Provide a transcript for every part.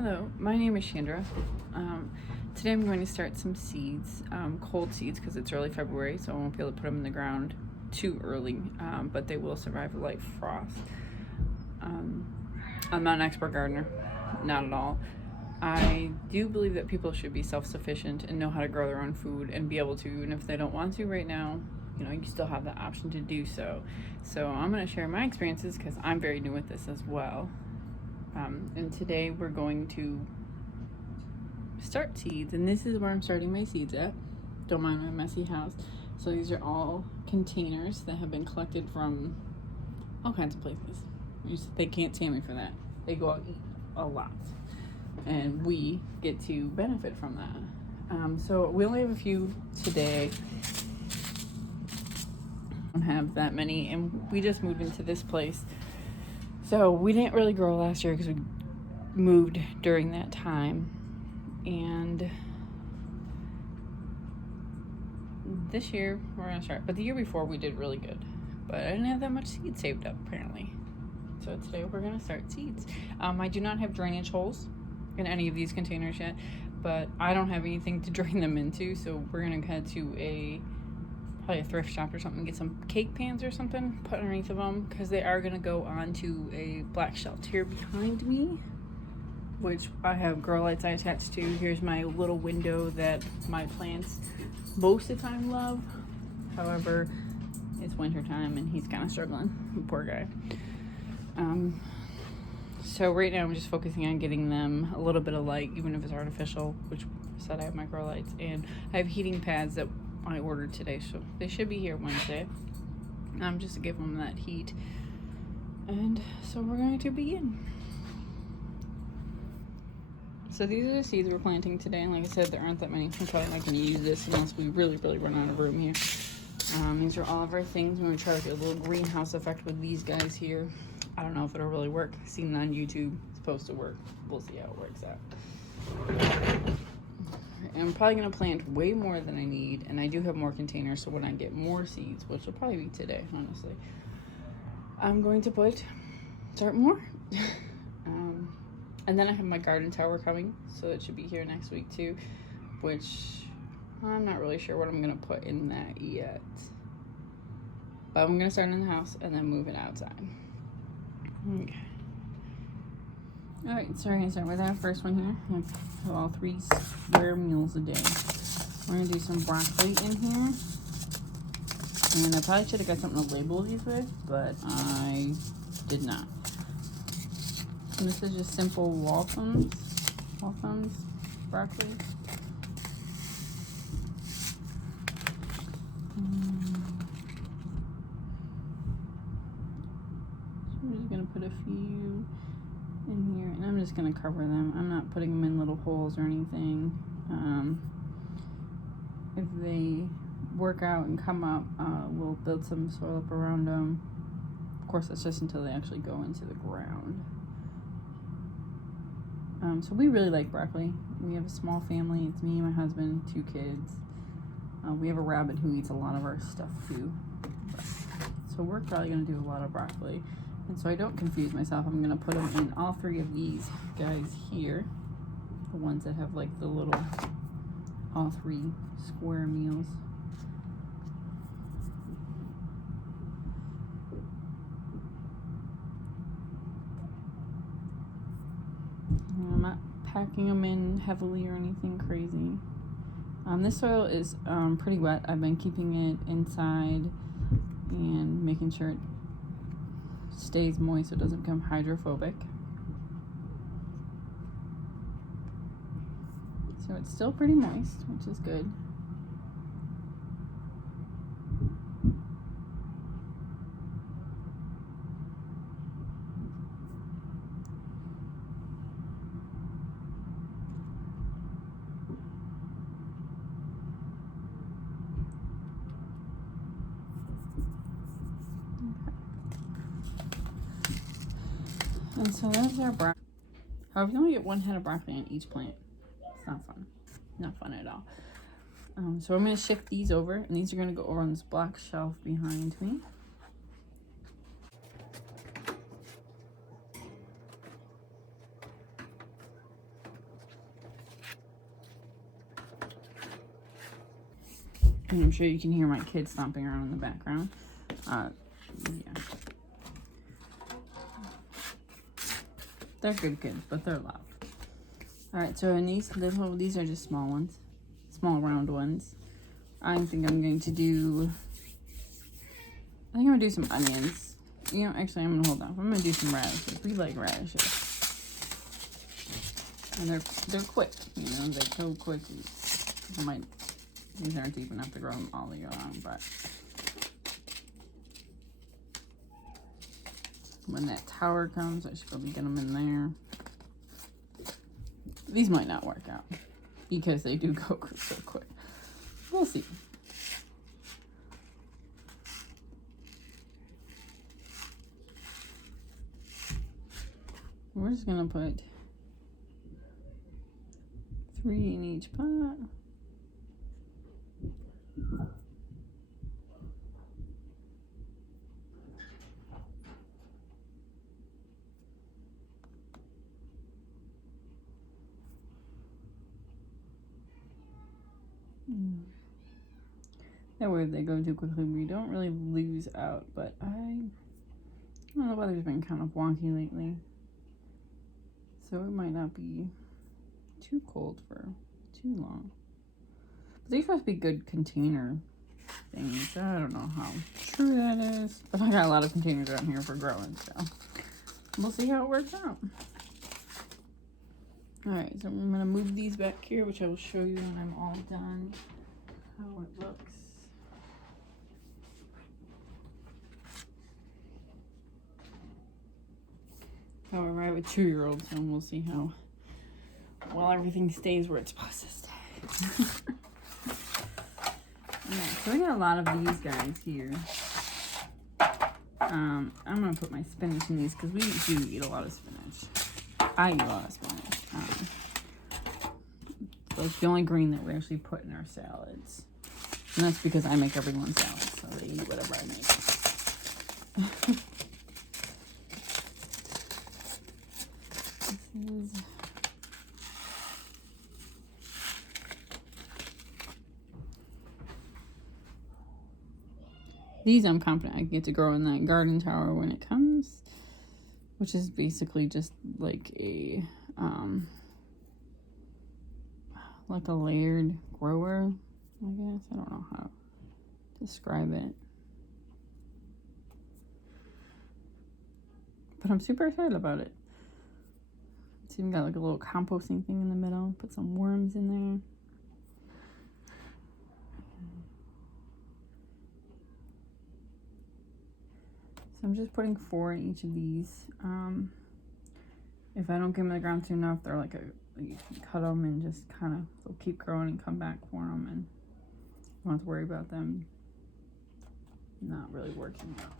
Hello, my name is Chandra. Today I'm going to start some seeds, cold seeds, because it's early February, so I won't be able to put them in the ground too early, but they will survive a light frost. I'm not an expert gardener, not at all. I do believe that people should be self-sufficient and know how to grow their own food and be able to, even if they don't want to right now, you still have the option to do so. So I'm going to share my experiences because I'm very new with this as well. And today we're going to start seeds, and this is where I'm starting my seeds at. Don't mind my messy house. So these are all containers that have been collected from all kinds of places. They can't stand me for that. They go out and eat a lot, and we get to benefit from that. So we only have a few today. Don't have that many, and we just moved into this place. So we didn't really grow last year because we moved during that time. And this year we're going to start. But the year before we did really good. But I didn't have that much seed saved up apparently. So today we're going to start seeds. I do not have drainage holes in any of these containers yet. But I don't have anything to drain them into. So we're going to head to probably a thrift shop or something, get some cake pans or something, put underneath of them, because they are going to go onto a black shelf here behind me, which I have grow lights I attached to. Here's my little window that my plants most of the time love. However, it's winter time and he's kind of struggling, poor guy. So right now I'm just focusing on getting them a little bit of light, even if it's artificial, which I said I have my grow lights, and I have heating pads that I ordered today, so they should be here Wednesday, just to give them that heat. And so we're going to begin. So these are the seeds we're planting today, and like I said, there aren't that many. I'm probably not going to use this unless we really run out of room here. These are all of our things. We're going to try to get a little greenhouse effect with these guys here. I don't know if it'll really work. I've seen it on YouTube. It's supposed to work. We'll see how it works out. I'm probably going to plant way more than I need, and I do have more containers, so when I get more seeds, which will probably be today, honestly, I'm going to start more. And then I have my garden tower coming, so it should be here next week too, which I'm not really sure what I'm going to put in that yet. But I'm going to start in the house and then move it outside. Okay. Alright, so we're going to start with our first one here. I have all 3 square meals a day. We're going to do some broccoli in here. And I probably should have got something to label these with, but I did not. And this is just simple Walthams broccoli. So I'm just going to put a few in here, and I'm just going to cover them. I'm not putting them in little holes or anything. If they work out and come up, we'll build some soil up around them. Of course, that's just until they actually go into the ground. So we really like broccoli. We have a small family. It's me, my husband, 2 kids. We have a rabbit who eats a lot of our stuff too. So we're probably going to do a lot of broccoli. And so I don't confuse myself, I'm going to put them in all 3 of these guys here. The ones that have like the little, all 3 square meals. I'm not packing them in heavily or anything crazy. This soil is pretty wet. I've been keeping it inside and making sure it stays moist so it doesn't become hydrophobic. So it's still pretty moist, which is good. And so that's our broccoli. However, you only get 1 head of broccoli on each plant. It's not fun. Not fun at all. So I'm going to shift these over, and these are going to go over on this black shelf behind me. And I'm sure you can hear my kids stomping around in the background. Yeah. They're good kids, but they're loud. Alright, so in these are just small ones. Small round ones. I think I'm going to do... I think I'm going to do some onions. You know, actually, I'm going to hold off. I'm going to do some radishes. We like radishes. And they're quick, you know, they go quick. These aren't deep enough to grow them all year long, but when that tower comes, I should probably get them in there. These might not work out because they do go so quick. We'll see. We're just gonna put 3 in each pot. That way if they go too quickly, we don't really lose out, but I don't know, the weather's been kind of wonky lately. So it might not be too cold for too long. But these must be good container things. I don't know how true that is. But I got a lot of containers around here for growing, so we'll see how it works out. Alright, so I'm going to move these back here, which I will show you when I'm all done how it looks. However, I have a 2-year-old, so we'll see how well everything stays where it's supposed to stay. Alright, so we got a lot of these guys here. I'm going to put my spinach in these because we do eat a lot of spinach. I eat a lot of spinach. So it's the only green that we actually put in our salads. And that's because I make everyone's salad, so they eat whatever I make. These I'm confident I get to grow in that garden tower when it comes, which is basically just like a layered grower, I guess. I don't know how to describe it. But I'm super excited about it. It's even got like a little composting thing in the middle. Put some worms in there. So I'm just putting 4 in each of these. If I don't get them in the ground soon enough, they're like you can cut them and just kind of, they'll keep growing and come back for them, and you don't have to worry about them not really working out.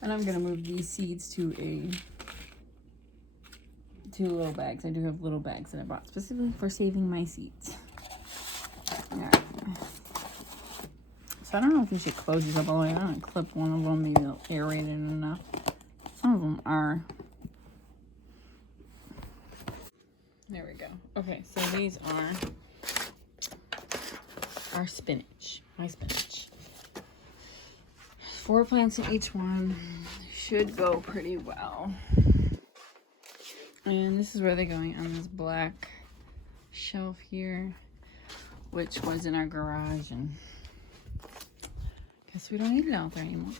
And I'm gonna move these seeds to 2 little bags. I do have little bags that I bought specifically for saving my seeds. Alright. So I don't know if you should close these up all the way. I'm gonna clip one of them, maybe they'll aerate it enough. Some of them are. There we go. Okay, so these are our spinach. My spinach. 4 plants in each one. Should go pretty well. And this is where they're going, on this black shelf here, which was in our garage, and guess we don't need it out there anymore.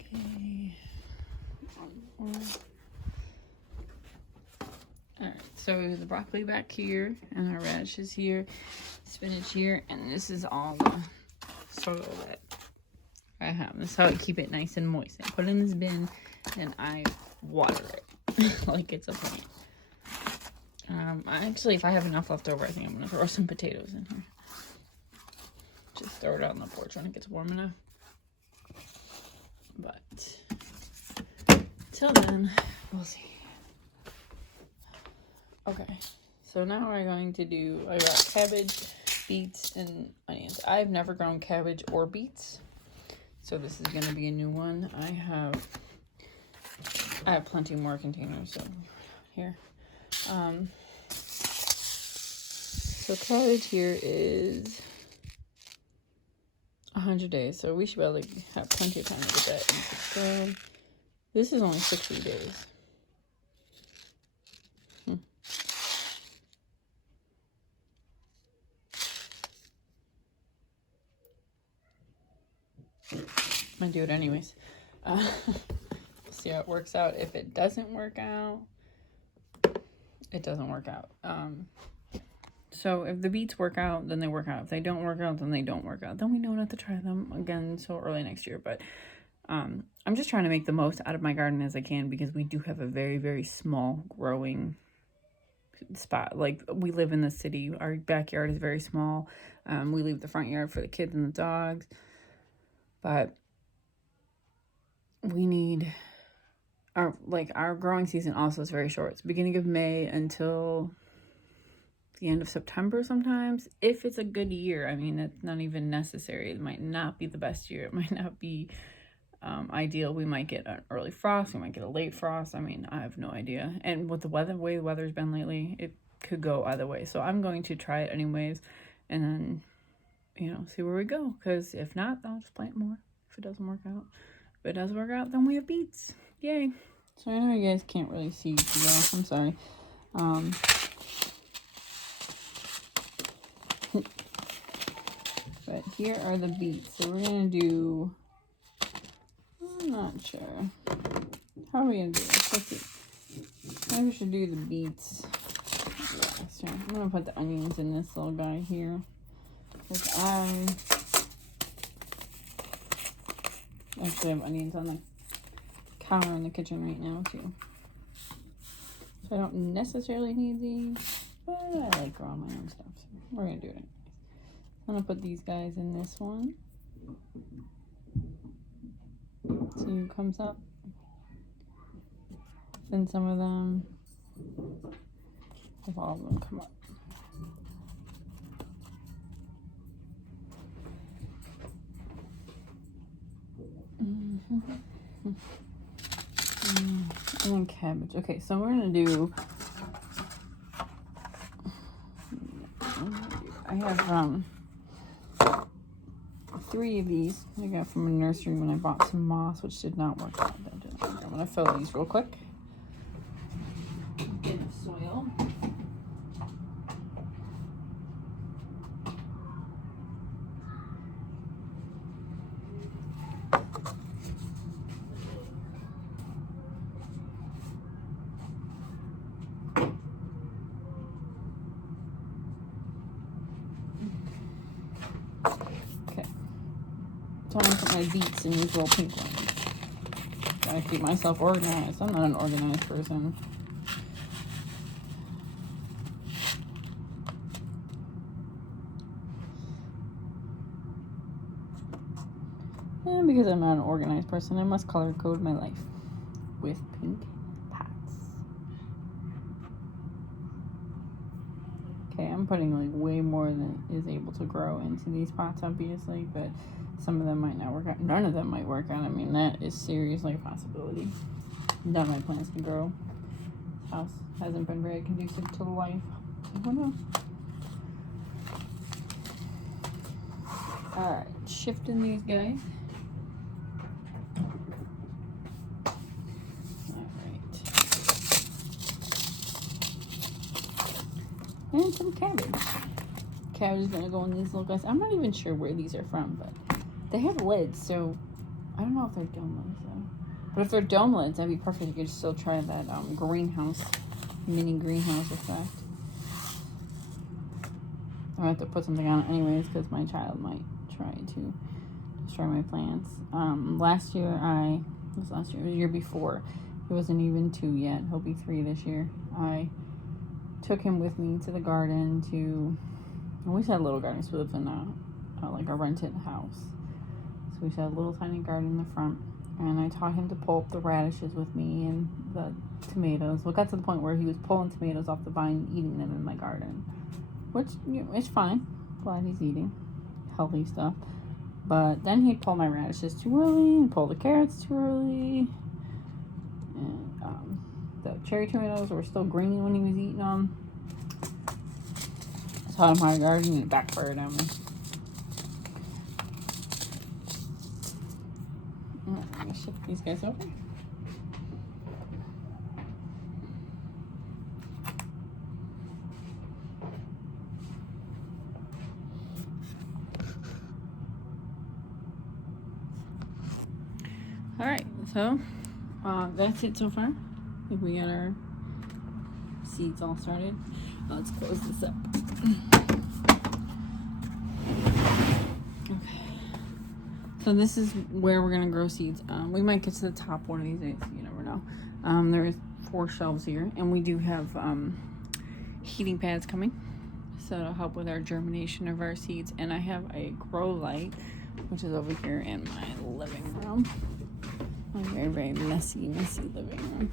Okay. Alright, so the broccoli back here, and our radishes here, spinach here, and this is all the soil that I have. This is how I keep it nice and moist. I put it in this bin, and I water it like it's a plant. Actually, if I have enough left over, I think I'm going to throw some potatoes in here. Just throw it out on the porch when it gets warm enough. But till then, we'll see. Okay, so now we're going to do, I got cabbage, beets, and onions. I've never grown cabbage or beets, so this is going to be a new one. I have plenty more containers, so here. So cabbage here is 100 days, so we should probably have plenty of time to get that grown. This is only 60 days. I do it anyways. We'll see how it works out. If it doesn't work out, it doesn't work out. So if the beets work out, then they work out. If they don't work out, then they don't work out. Then we know not to try them again so early next year. But I'm just trying to make the most out of my garden as I can, because we do have a very, very small growing spot. Like, we live in the city. Our backyard is very small. We leave the front yard for the kids and the dogs. But we need our growing season also is very short. It's beginning of May until the end of September sometimes, if it's a good year. I mean, it's not even necessary. It might not be the best year. It might not be ideal. We might get an early frost. We might get a late frost. I mean, I have no idea. And with the way the weather's been lately, it could go either way. So I'm going to try it anyways, and then, see where we go. Because if not, I'll just plant more if it doesn't work out. If it does work out, then we have beets. Yay. So I know you guys can't really see too well. I'm sorry. But here are the beets. So we're going to do, I'm not sure. How are we going to do this? Let's see. Maybe we should do the beets. Yeah, so I'm going to put the onions in this little guy here. Because I actually have onions on the counter in the kitchen right now too. So I don't necessarily need these, but I like growing my own stuff. So we're going to do it. I'm going to put these guys in this one. See who comes up. Then some of them, if all of them come up. And then cabbage. Okay, so we're going to do, I have 3 of these I got from a nursery when I bought some moss, which did not work out. I'm going to fill these real quick. Get enough soil. So I'm going to put my beets in these little pink ones. Gotta keep myself organized. I'm not an organized person. And because I'm not an organized person, I must color code my life with pink pots. Okay, I'm putting like way more than is able to grow into these pots, obviously, but some of them might not work out. None of them might work out. I mean, that is seriously a possibility. None of my plants can grow. This house hasn't been very conducive to life. So who knows? Alright, shifting these guys. Alright. And some cabbage. Cabbage is gonna go in these little guys. I'm not even sure where these are from, but they have lids, so I don't know if they're dome lids though. But if they're dome lids, that'd be perfect. You could still try that greenhouse, mini greenhouse effect. I have to put something on it anyways, because my child might try to destroy my plants. Last year, it was the year before. He wasn't even 2 yet. He'll be 3 this year. I took him with me to the garden to, we just had a little garden, so we lived in like a rented house. So we just had a little tiny garden in the front. and I taught him to pull up the radishes with me and the tomatoes. Well, it got to the point where he was pulling tomatoes off the vine, eating them in my garden, which, you know, is fine. Glad he's eating healthy stuff. But then he'd pull my radishes too early and pull the carrots too early. And the cherry tomatoes were still green when he was eating them. I taught him how to garden and it backfired on me. I'm going to shift these guys over. Alright, so that's it so far. I think we got our seeds all started. Let's close this up. Okay. So this is where we're gonna grow seeds. We might get to the top one of these days. You never know. There's 4 shelves here, and we do have heating pads coming, so it'll help with our germination of our seeds. And I have a grow light, which is over here in my living room. My very, very messy living room.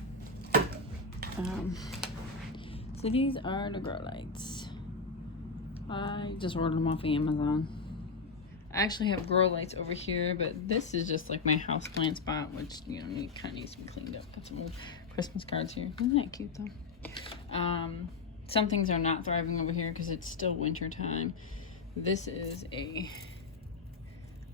So these are the grow lights. I just ordered them off of Amazon. I actually have grow lights over here, but this is just like my houseplant spot, which, you know, kind of needs to be cleaned up. Got some old Christmas cards here. Isn't that cute though? Some things are not thriving over here because it's still winter time. This is a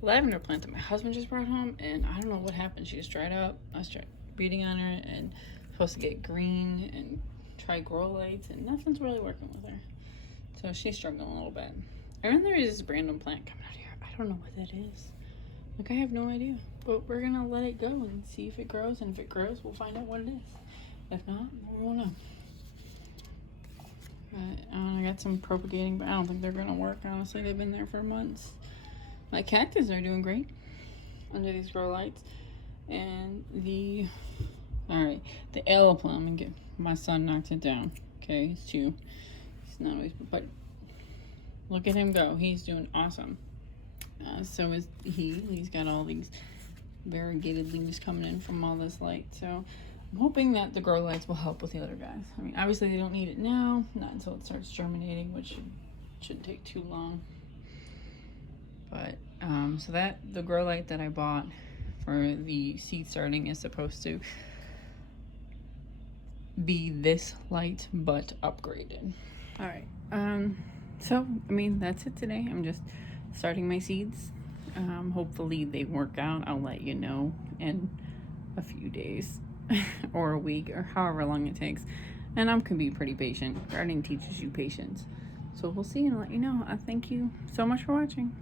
lavender plant that my husband just brought home, and I don't know what happened. She just dried up. I started beating on her and supposed to get green and try grow lights, and nothing's really working with her. So she's struggling a little bit. And then there is this random plant coming out here. I don't know what that is. Like, I have no idea. But we're gonna let it go and see if it grows, and if it grows, we'll find out what it is. If not, we won't know. But I got some propagating, but I don't think they're gonna work. Honestly, they've been there for months. My cactus are doing great under these grow lights. And the aloe plum, and my son knocked it down. Okay, he's 2. He's not always, but look at him go. He's doing awesome. So is he. He's got all these variegated leaves coming in from all this light. So I'm hoping that the grow lights will help with the other guys. I mean, obviously they don't need it now, not until it starts germinating, which shouldn't take too long. But so that the grow light that I bought for the seed starting is supposed to be this light but upgraded. All right. So I mean, that's it today. I'm just starting my seeds. Hopefully they work out. I'll let you know in a few days or a week or however long it takes. And I can be pretty patient. Gardening teaches you patience. So we'll see and let you know. Thank you so much for watching.